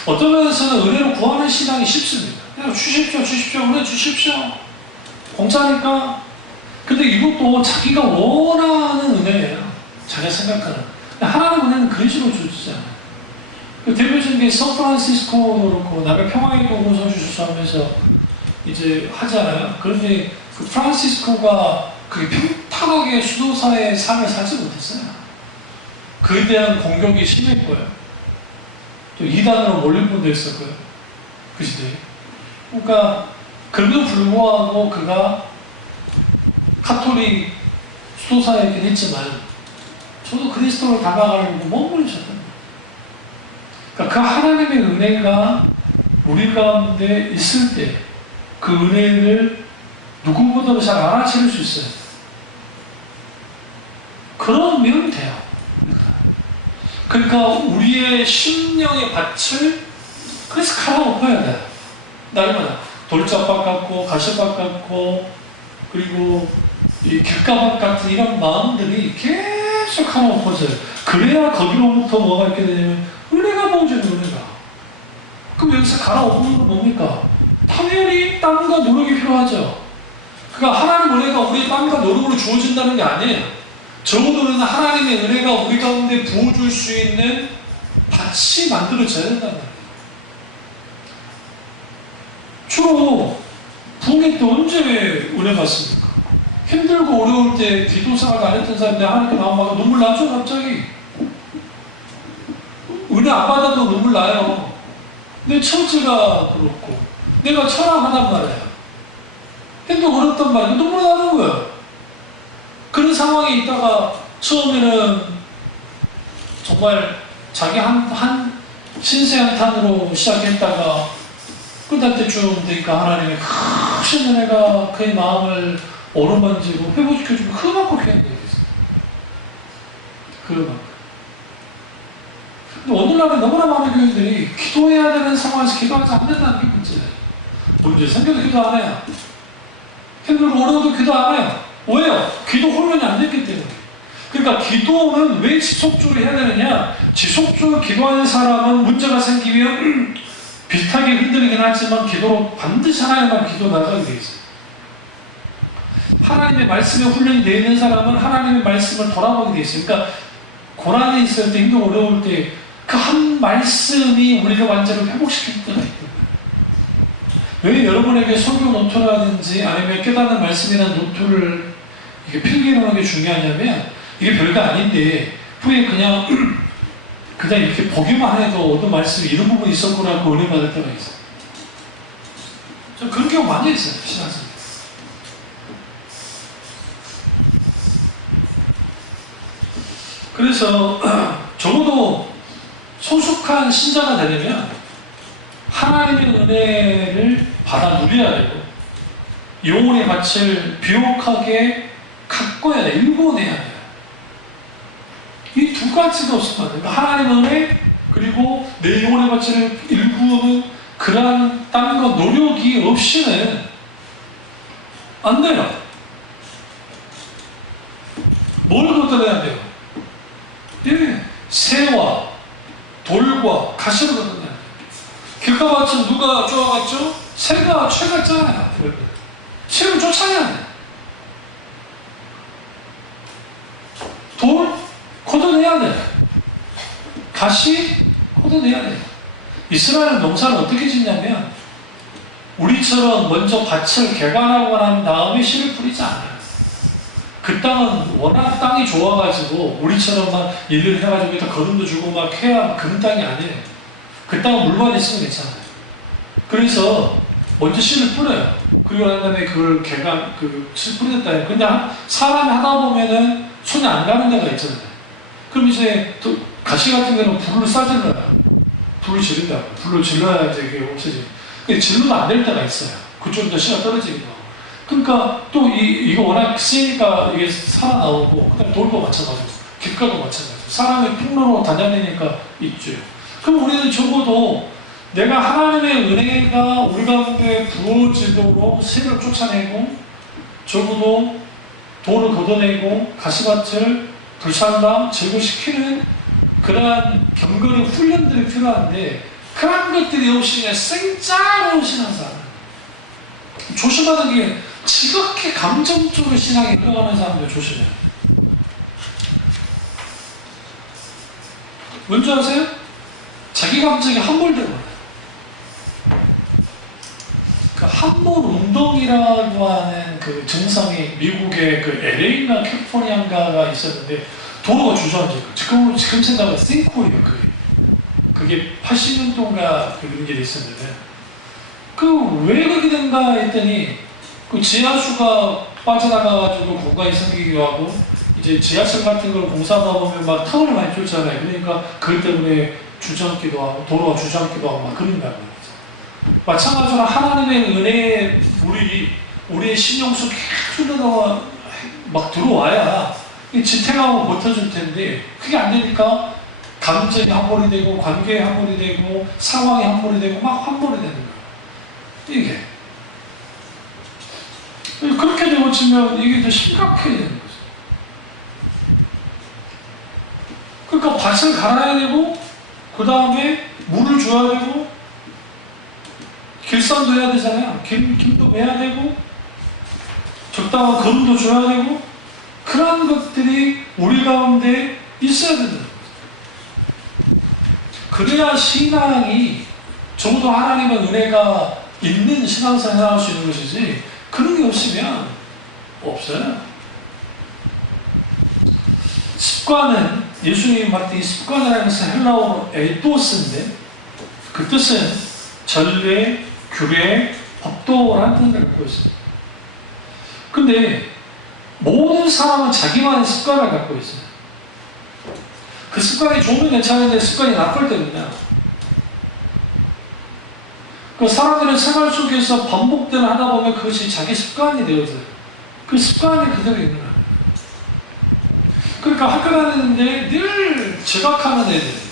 어떤 면에서는 은혜로 구하는 신앙이 쉽습니다. 그냥 주십시오, 은혜 주십시오. 공짜니까. 근데 이것도 자기가 원하는 은혜예요. 자기가 생각하는. 하나님 은혜는 그런 식으로 주잖아요. 대표적인 게 샌프란시스코도 그렇고 남의 평화의 도구서 주셔서 하면서 이제 하잖아요. 그런데 그 프란시스코가 그게 평탄하게 수도사의 삶을 살지 못했어요. 그에 대한 공격이 심했고요. 또 이단으로 몰릴 분도 있었고요. 그 시대에. 그러니까 그럼에도 불구하고 그가 카톨릭 수도사였긴 했지만 저도 그리스도를 다가가려고 머무르셨던 거예요. 그러니까 그 하나님의 은혜가 우리 가운데 있을 때 그 은혜를 누구보다도 잘 알아채릴 수 있어요. 그러면 돼요. 그러니까 우리의 심령의 밭을 그래서 갈아엎어야 돼요. 날마다 돌짝밭 같고 가시밭 같고 그리고 이 객가밭 같은 이런 마음들이 계속 갈아엎어져요. 그래야 거기로부터 뭐가 있게 되냐면 은혜가 부어지는 은혜가. 그럼 여기서 갈아엎는 건 뭡니까? 당연히 땀과 노력이 필요하죠. 그러니까 하나님 은혜가 우리의 땀과 노력으로 주어진다는 게 아니에요. 적어도는 하나님의 은혜가 우리 가운데 부어줄 수 있는 밭이 만들어져야 된다는 거예요. 주로 부흥회 때 언제 은혜 받습니까? 힘들고 어려울 때 기도 생활 안 했던 사람들 하나님께 마음마다 눈물 나죠 갑자기. 은혜 안 받아도 눈물 나요. 내 처지가 그렇고 내가 철학하단 말이에요. 힘들고 어렵단 말이에요. 눈물 나는 거예요. 그런 상황에 있다가 처음에는 정말 자기 한 신세 한탄으로 시작했다가 끝날 때쯤 되니까 하나님의 크신 은혜가 그의 마음을 어루만지고 회복시켜주고 그만큼 피하는 얘기 있어요. 그만큼. 근데 오늘날에 너무나 많은 교인들이 기도해야 되는 상황에서 기도하지 않는다는 게 문제예요. 문제 생겨도 기도 안 해요. 힘들고 어려워도 기도 안 해요. 왜요? 기도 훈련이 안 됐기 때문에. 그러니까 기도는 왜 지속적으로 해야 되느냐? 지속적으로 기도하는 사람은 문제가 생기면 비슷하게 흔들리긴 하지만 기도로 반드시 하나님만 기도 나가게 되어 있어요. 하나님의 말씀에 훈련이 되어 있는 사람은 하나님의 말씀을 돌아보게 되어 있어요. 그러니까 고난이 있을 때 힘들고 어려울 때 그 한 말씀이 우리를 완전히 회복시킬 때가 있거든요. 왜 여러분에게 설교 노트라든지 아니면 깨닫는 말씀이라는 노트를 이게 필기하는 게 중요하냐면 이게 별거 아닌데 후에 그냥 이렇게 보기만 해도 어떤 말씀이 이런 부분이 있었구나 그 은혜 받을 때가 있어요. 저 그런 경우 많이 있어요. 신앙생활. 그래서 적어도 소속한 신자가 되려면 하나님의 은혜를 받아 누려야 되고 영혼의 밭을 비옥하게 가꿔야 돼. 일궈내야 돼요. 이 두 가지가 없으면 안 돼요. 하나님의 은혜 그리고 내 영혼의 밭을 일구는 그러한 땀과 노력이 없이는 안 돼요. 뭘 걷어내야 돼요? 예, 새와 돌과 가시를 걷어내야 돼요. 객가밭은 누가 쫓아갔죠? 새가 쫓아갔잖아요. 새를 쫓아내야 돼요. 돌 걷어내야 돼요. 가시 걷어내야 돼요. 이스라엘 농사를 어떻게 짓냐면 우리처럼 먼저 밭을 개간하고 난 다음에 씨를 뿌리지 않아요. 그 땅은 워낙 땅이 좋아가지고 우리처럼 막 일을 해가지고 일단 거름도 주고 막 해야 그런 땅이 아니에요. 그 땅은 물만 있으면 괜찮아요. 그래서 먼저 씨를 뿌려요. 그리고 난 다음에 그걸 씨 뿌렸다 해요. 근데 사람이 하다 보면은 손이 안 가는 데가 있잖아요. 그럼 이제 또 가시 같은 경우는 불을 쏴질러요. 불을 지른다고. 불을 질러야 이제 이게 없어지고. 근데 질러도 안 될 때가 있어요. 그쪽부터 씨가 떨어지기도 하고. 그러니까 또 이거 워낙 세니까 이게 살아나오고, 그 다음에 돌도 마찬가지고, 길가도 마찬가지고, 사람이 통로로 다녀다니니까 있죠. 그럼 우리는 적어도 내가 하나님의 은혜가 우리 가운데 부어지도록 새를 쫓아내고, 적어도 돌을 걷어내고 가시밭을 불살라 제거시키는 그러한 경건의 훈련들이 필요한데 그런 것들이 없이 그냥 생짜로 신앙생활. 조심하는 게 지극히 감정적으로 신앙에 흘러가는 사람들 조심해요. 뭔지 아세요? 자기 감정이 함몰되고 그 함몰 운동이라고 하는 그 증상이 미국의 그 LA인가 캘리포니아인가가 있었는데 도로가 주저앉아요. 지금 생각하면 싱크홀이에요. 그게 80년도인가 그런 일이 있었는데 왜 그렇게 된가 했더니 그 지하수가 빠져나가가지고 공간이 생기기도 하고 이제 지하철 같은 걸 공사하다 보면 막 터널을 많이 뚫잖아요. 그러니까 그것 때문에 주저앉기도 하고 도로가 주저앉기도 하고 막 그런다는 거죠. 마찬가지로 하나님의 은혜에 우리의 신령 속에 흘러나와 막 들어와야 지탱하고 버텨줄 텐데 그게 안 되니까 감정이 함몰이 되고 관계에 함몰이 되고 상황이 함몰이 되고 막 함몰이 되는 거예요. 이게 그렇게 되어지면 이게 더 심각해지는 거죠. 그러니까 밭을 갈아야 되고 그 다음에 물을 줘야 되고 길쌈도 해야 되잖아요. 김도 매야 되고 적당한 거름도 줘야 되고 그런 것들이 우리 가운데 있어야 된다. 그래야 신앙이 적어도 하나님의 은혜가 있는 신앙생활을 할 수 있는 것이지 그런 게 없으면 없어요. 습관은 예수님이 말할 때 이 습관이라는 것은 헬라어로 에토스인데 그 뜻은 전례, 규례, 법도라는 뜻을 갖고 있습니다. 근데 모든 사람은 자기만의 습관을 갖고 있어요. 그 습관이 좋으면 괜찮은데 습관이 나쁠 때는요. 그 사람들은 생활 속에서 반복되는 하다 보면 그것이 자기 습관이 되어져요. 그 습관이 그대로 있는 거예요. 그러니까 학교 다니는데 늘 지각하는 애들.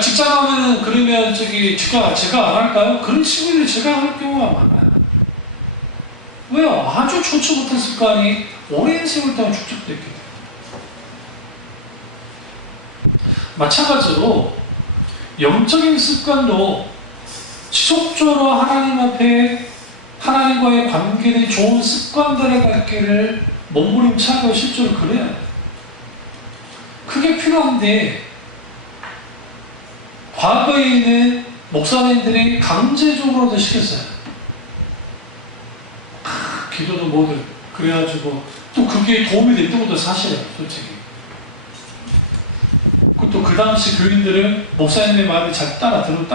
직장 가면은 그러면 제가 안 할까요? 그런 친구들이 제가 할 경우가 많아요. 왜요? 아주 좋지 못한 습관이 오랜 세월 동안 축적됐기 때문에. 마찬가지로 영적인 습관도 지속적으로 하나님 앞에 하나님과의 관계의 좋은 습관들을 갖기를 몸부림치고 실제로 그래야 돼요. 그게 필요한데 과거에는 목사님들이 강제적으로도 시켰어요. 기도도 뭐든 그래가지고 또 그게 도움이 됐던 것도 사실이에요. 솔직히. 또 그 당시 교인들은 목사님의 말을 잘 따랐고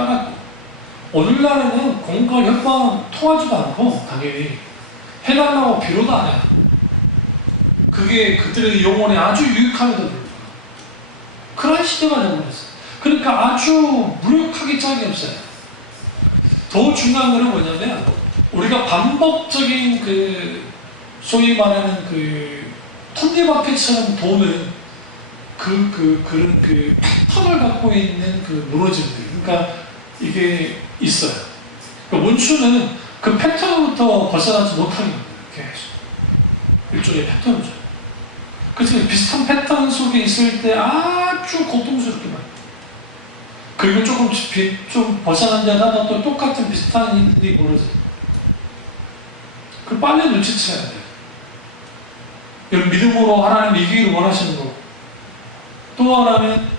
오늘날에는 공과 협반 통하지도 않고 당연히 해달라고 비로도 안 해요. 그게 그들의 영혼에 아주 유익함에도 불구하고 그런 시대가 되어버렸어요. 그러니까 아주 무력하게 짝이 없어요. 더 중요한 것은 뭐냐면 우리가 반복적인 소위 말하는 톱니바퀴처럼 도는 그런 패턴을 갖고 있는 무너짐들. 그러니까 이게 있어요. 그러니까 원수는 그 패턴부터 벗어나지 못하게 합니다. 계속. 일종의 패턴이죠. 그래서 비슷한 패턴 속에 있을 때 아주 고통스럽게 만요. 그리고 좀 벗어난 데 하나 또 똑같은 비슷한 일들이 벌어져요. 그 빨리 눈치채야 돼요. 여러분 믿음으로 하나님 이기기를 원하시는 거고 또 하나는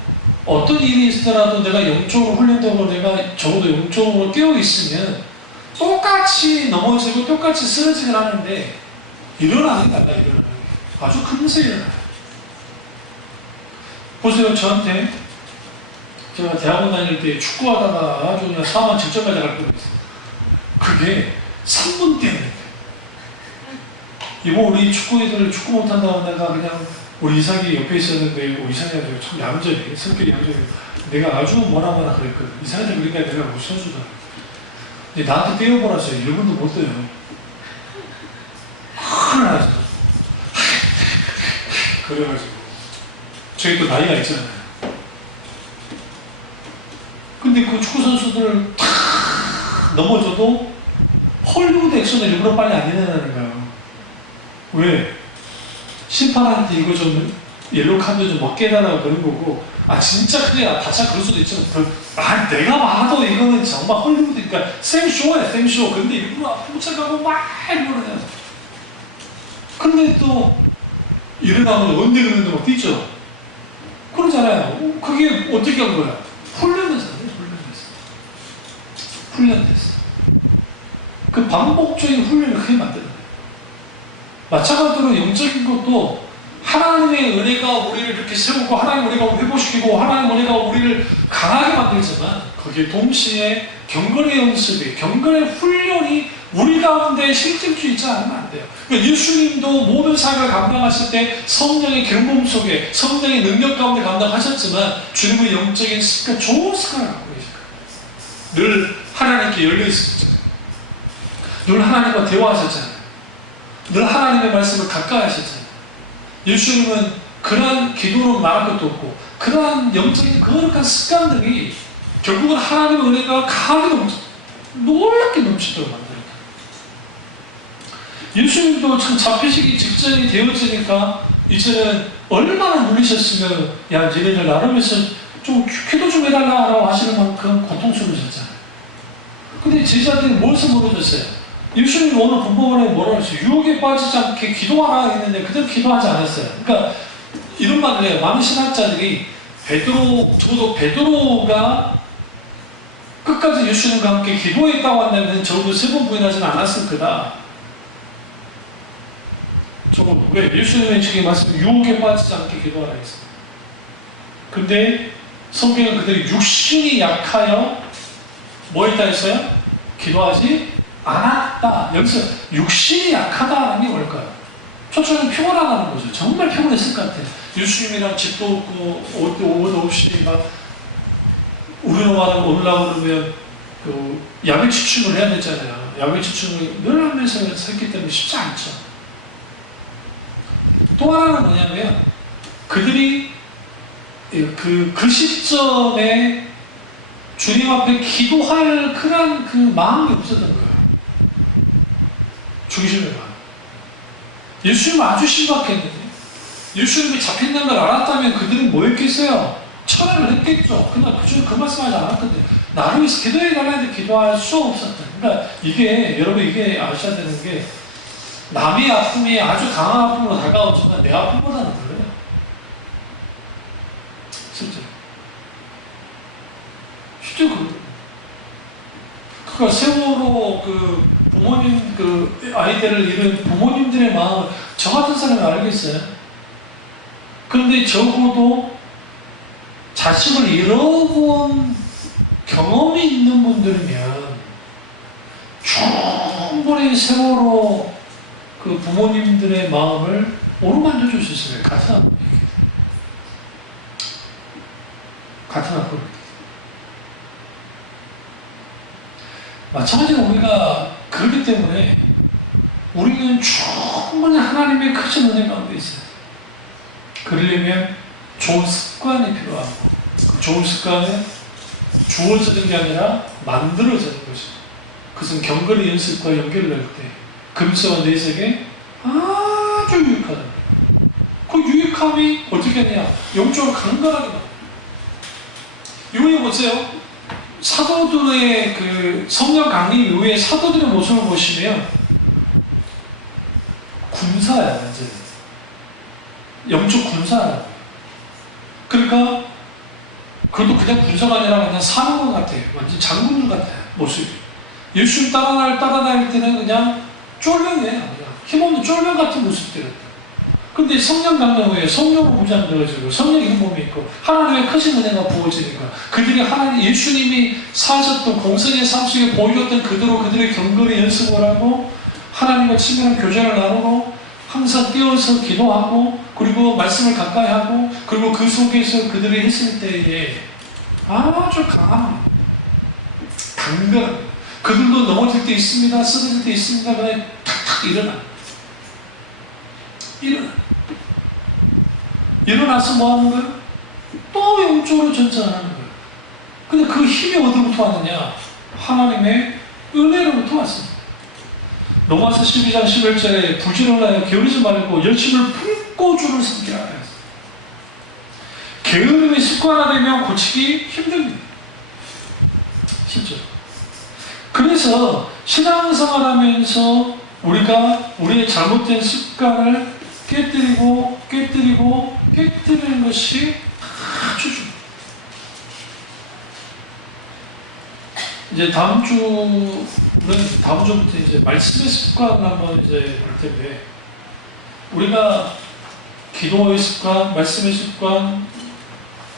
어떤 일이 있더라도 내가 영적으로 훈련되고 내가 적어도 영적으로 깨어있으면 똑같이 넘어지고 똑같이 쓰러지긴 하는데 일어나는 게 달라. 일어나는 게 아주 금세 일어나요. 보세요. 저한테 제가 대학원 다닐 때 축구하다가 아주 그냥 사망 직전까지 갈 뻔했어요. 그게 3분 때문에. 이거 우리 축구애들 축구 못한다고 내가 그냥 우리 이상이 옆에 있었는데 우리 이상이가 참 얌전해. 성격이 얌전해. 내가 아주 뭐라 그랬거든. 이상이들 그러니까 내가 못 써주더라. 근데 나한테 떼어보라서 1분도 못 떼요. 큰일 나죠. 그래가지고 저희 또 나이가 있잖아요. 근데 그 축구 선수들 탁 넘어져도 헐리우드 액션을 일부러 빨리 안 일어나는 거예요. 왜? 심판한테 이거 좀 옐로우 카드 좀 먹게 해달라고 그런 거고, 진짜 그게 다차 그럴 수도 있지만, 내가 봐도 이거는 정말 헐리우드니까 생쇼야 생쇼. 근데 일부러 훔쳐가고 막 이러냐. 근데 또 일어나면 언제 그러는데 막 뛰죠. 그러잖아요. 그게 어떻게 한 거야? 훈련했잖아요. 훈련됐어. 그 반복적인 훈련을 크게 만드는 거예요. 마찬가지로 영적인 것도 하나님의 은혜가 우리를 이렇게 세우고 하나님의 은혜가 회복시키고 하나님의 은혜가 우리를 강하게 만들지만 거기에 동시에 경건의 연습이, 경건의 훈련이 우리 가운데 실질적으로 있지 않으면 안 돼요. 그러니까 예수님도 모든 사역을 감당하실 때 성령의 경험 속에 성령의 능력 가운데 감당하셨지만 주님의 영적인 습관, 좋은 습관을 갖고 계실 거예요. 늘 하나님께 열려 있었잖아요. 늘 하나님과 대화하셨잖아요. 늘 하나님의 말씀을 가까이 하셨잖아요. 예수님은 그러한 기도로 말할 것도 없고 그러한 영적인 거룩한 습관들이 결국은 하나님의 은혜가 강하게 놀랍게 넘치도록 만들었다. 예수님도 참 잡히시기 직전이 되어지니까 이제는 얼마나 눌리셨으면 야 니네들 나를 위해서 좀 기도 좀 해달라고 하시는 만큼 고통스러우셨잖아요. 근데 제자들이 무엇을 물어줬어요? 예수님이 오늘 본문에 뭐라고 했어요? 유혹에 빠지지 않게 기도하라 했는데 그대로 기도하지 않았어요. 그러니까 이런 말을 해요. 많은 신학자들이 적어도 베드로가 끝까지 예수님과 함께 기도했다고 한다면 적어도 3번 부인하지는 않았을 거다. 적어도 왜? 예수님의 지금 말씀 유혹에 빠지지 않게 기도하라 했어요. 근데 성경은 그들이 육신이 약하여 뭐 했다 했어요? 기도하지 않았다. 여기서 육신이 약하다는 게 뭘까요? 초점이 피곤하다는 거죠. 정말 피곤했을 것 같아요. 예수님이랑 집도 없고 옷도 없이 막 우르노와랑 올라오면 그 야외 추춤을 해야 되잖아요. 야외 추춤을 늘 하면서 했기 때문에 쉽지 않죠. 또 하나는 뭐냐면 그들이 그 시점에 주님 앞에 기도할 그런 그 마음이 없었던 거예요. 중심의 마음. 예수님은 아주 신박했는데 예수님이 잡힌다는 걸 알았다면 그들은 뭐 했겠어요? 철회를 했겠죠. 그러나 그 말씀하지 않았던데 나를 위해서 기도해달라는데 기도할 수 없었던. 그러니까 이게 여러분 이게 아셔야 되는 게 남의 아픔이 아주 강한 아픔으로 다가오지만 내 아픔보다는 그래요. 실제. 실제 그러니까 세월호 부모님 아이들을 잃은 부모님들의 마음을 저 같은 사람이 알겠어요. 그런데 적어도 자식을 잃어본 경험이 있는 분들이면 충분히 세월호 그 부모님들의 마음을 오르만져 줄 수 있어요. 같은 아픔. 마찬가지로 우리가 그렇기 때문에 우리는 충분히 하나님의 크신 은혜 가운데 있어요. 그러려면 좋은 습관이 필요하고 그 좋은 습관은 주어지는 게 아니라 만들어지는 것이죠. 그것은 경건의 연습과 연결될 때 금세와 내색에 아주 유익하다. 그 유익함이 어떻게 하냐? 영적으로 강건하게 만듭니다. 이번에 보세요. 사도들의 그 성령 강림 이후에 사도들의 모습을 보시면 군사야, 완전히. 영적 군사라고. 그러니까 그것도 그냥 군사가 아니라 그냥 사는 것 같아요. 완전 장군들 같아요, 모습이. 예수님 따라다닐 때는 그냥 쫄병이에요. 힘없는 쫄병 같은 모습들이었다. 근데 성령 강림 후에 성령으로 무장되어지고 성령의 힘몸이 있고 하나님의 크신 은혜가 부어지니까 그들이 하나님 예수님이 사셨던 공생의 삶 속에 보여줬던 그대로 그들의 경건의 연습을 하고 하나님과 친밀한 교제를 나누고 항상 깨어서 기도하고 그리고 말씀을 가까이 하고 그리고 그 속에서 그들이 했을 때에 아주 강한 강건 그들도 넘어질 때 있습니다. 쓰러질 때 있습니다. 그냥 탁탁 일어나서 뭐 하는 거예요? 또 영적으로 전진하는 거예요. 근데 그 힘이 어디로부터 왔느냐? 하나님의 은혜로부터 왔습니다. 로마서 12장 11절에 부지런하여 게으르지 말고 열심을 품고 주를 섬기라 했어요. 게으름이 습관화되면 고치기 힘듭니다. 쉽죠? 그래서 신앙생활하면서 우리가 우리의 잘못된 습관을 깨뜨리는 것이 아주 중요해요. 이제 다음 주부터 이제 말씀의 습관을 한번 이제 볼 텐데, 우리가 기도의 습관, 말씀의 습관,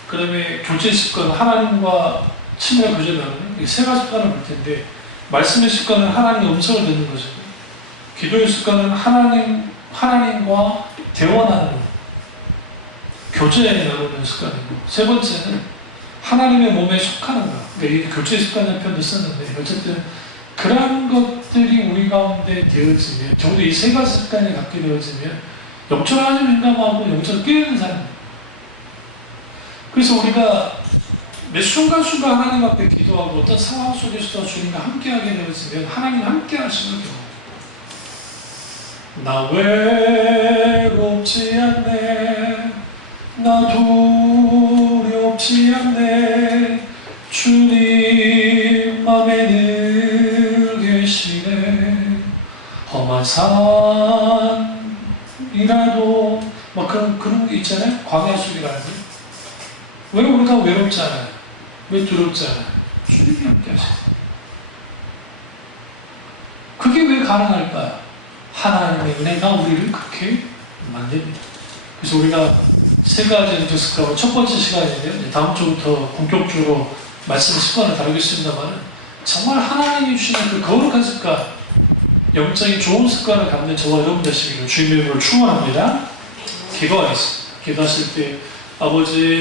그 다음에 교제 습관, 하나님과 친밀한 교제를 나누는 이 세 가지 습관을 볼 텐데, 말씀의 습관은 하나님의 음성을 듣는 것이고, 기도의 습관은 하나님과 대화하는 것, 교제 나누는 습관이고, 세 번째는 하나님의 몸에 속하는 것. 그러니까 이 교제 습관이라는 표현도 썼는데, 어쨌든 그런 것들이 우리 가운데 되어지면, 적어도 이 세 가지 습관이 갖게 되어지면 영적으로 아주 민감하고 영적으로 깨어있는 사람입니다. 그래서 우리가 매 순간순간 하나님 앞에 기도하고 어떤 상황 속에서도 주님과 함께하게 되어지면 하나님 함께 하시는 경우, 나 외롭지 않네, 나 두렵지 않네, 주님 맘에 늘 계시네, 험한 산이라도 막 그런 게 있잖아요. 광야 속이라는 게. 왜 우리가 외롭지 않아요? 왜 두렵지 않아요? 주님이 함께 하시죠. 그게 왜 가능할까요? 하나님의 은혜가 우리를 그렇게 만듭니다. 그래서 우리가 세 가지를 discuss하고 첫 번째 시간인데요. 다음 주부터 본격적으로 말씀 습관을 다루겠습니다만, 정말 하나님이 주시는 그 거룩한 습관, 영적인 좋은 습관을 갖는 저와 여러분 되시기를 주님의 이름으로 축원합니다. 기도하겠습니다. 기도하실 때 아버지